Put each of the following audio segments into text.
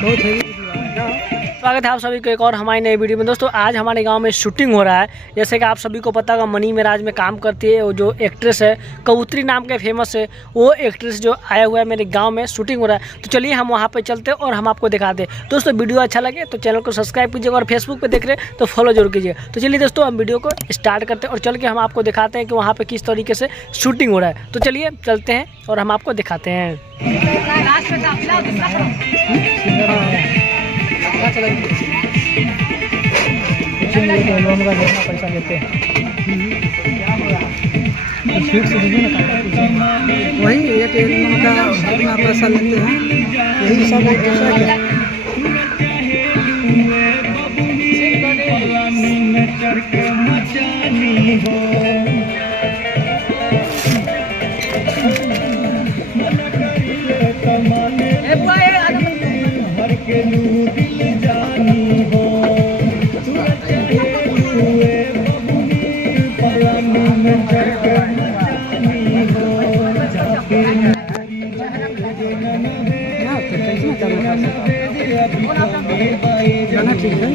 बहुत है। स्वागत है आप सभी को एक और हमारी नई वीडियो में। दोस्तों आज हमारे गांव में शूटिंग हो रहा है। जैसे कि आप सभी को पता होगा मनी मेराज में काम करती है वो जो एक्ट्रेस है, कबूतरी नाम के फेमस है, वो एक्ट्रेस जो आया हुआ है मेरे गांव में शूटिंग हो रहा है। तो चलिए हम वहां पे चलते हैं और हम आपको दिखाते हैं। दोस्तों वीडियो अच्छा लगे तो चैनल को सब्सक्राइब कीजिएगा और फेसबुक पर देख रहे हैं तो फॉलो जरूर कीजिए। तो चलिए दोस्तों हम वीडियो को स्टार्ट करते हैं और चल के हम आपको दिखाते हैं कि वहाँ पर किस तरीके से शूटिंग हो रहा है। तो चलिए चलते हैं और हम आपको दिखाते हैं। लोन का देखना पैसा देते हैं वही एक लोन का अपना पैसा लेते हैं, यही सब एक दूसरे के। गाना ठीक है,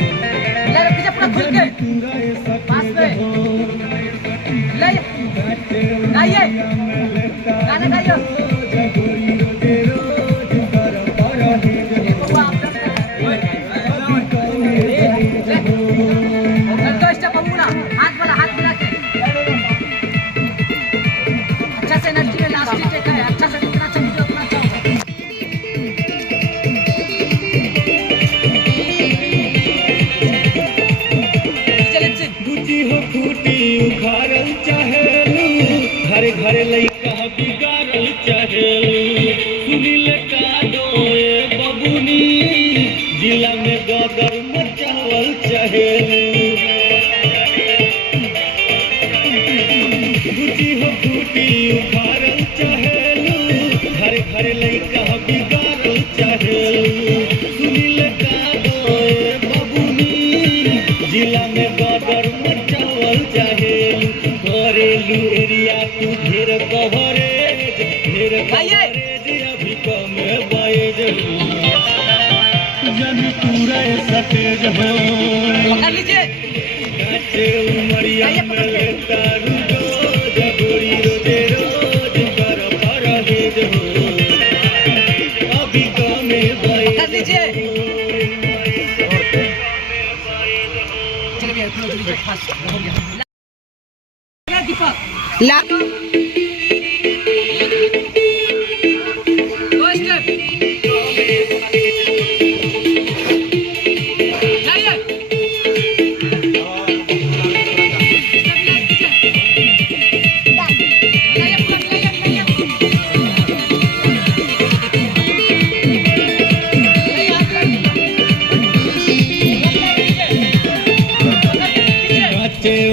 घरे घरे लइका बिगाड़ल चाहेलू, सुनील कादो ए बबुनी जिला में गदर मचावल चाहेलू। गुची हो फूटी उखाड़ल चाहेलू, घरे घरे लइका बिगाड़ल चाहेलू, सुनील कादो ए बबुनी जिला में गदर मचावल चाहेलू। घरेलू एरिया तू ढेर कवरेज, ढेर कवरेज अभी कम बाएज जन पूरा सतेज हो। काचे उमरिया में लेता रोज गोरी रोजे रोज कर परहेज हो, अभी कम बाएज ला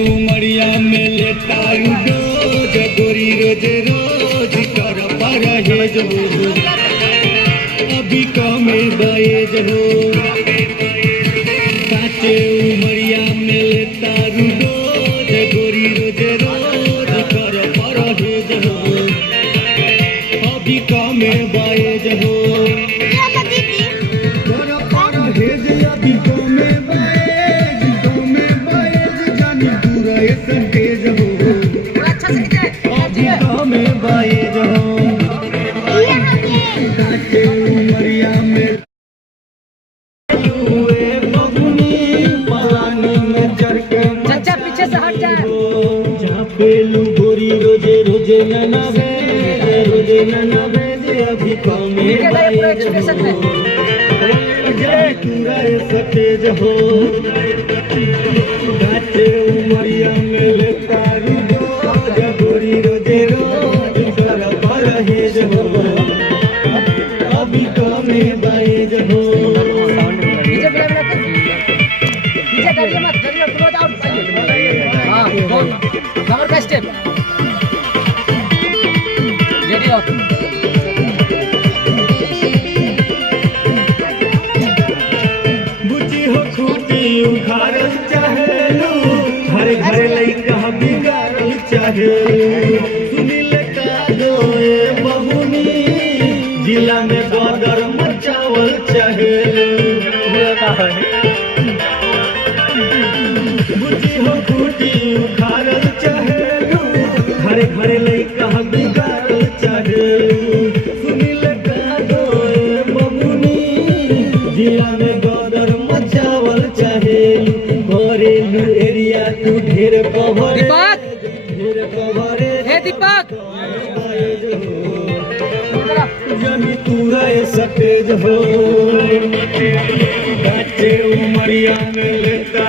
उमरिया में लेता रोज गोरी रोज रोज कर परहेज हो, अभी कमे बाएज हो। काचे उमरिया में लेता रोज गोरी रोज रोज कर परहेज हो, अभी कमे बाएज हो। अभी कमे बाएज, कमे बाएज जानी पूरा सतेज हो, अभी कमे बाएज हो। काचे उमरिया में बबुनी पानी में चढ़ के चाचा पीछे से हट जा। जहाँ पेलू गोरी रोजे रोजे ननावे, रोजे ननावे अभी कमे बाएज हो, पूरा सतेज हो। काचे उमरिया में लेता रोज गोरी रोजे रोज कर परहेज हो, अभी कमे बाएज हो। बुची हो खूटी उखाड़ल चाहेलू, घरे घरे लइका बिगाड़ल चाहेलू, सुनील कादो ए बबुनी जिला में गदर मचावल चाहेलू। सूजी हो खूटी उखाड़ल चाहेलू घरे घरे लइका बिगाड़ल चाहेलू सुनील का दो बबुनी जिला में गदर मचावल चाहेलू घरेलू एरिया तू ढेर कवरे ढेर कवरे दीपक जनी तूरा सटेज हो बच्चे उमरिया में लेता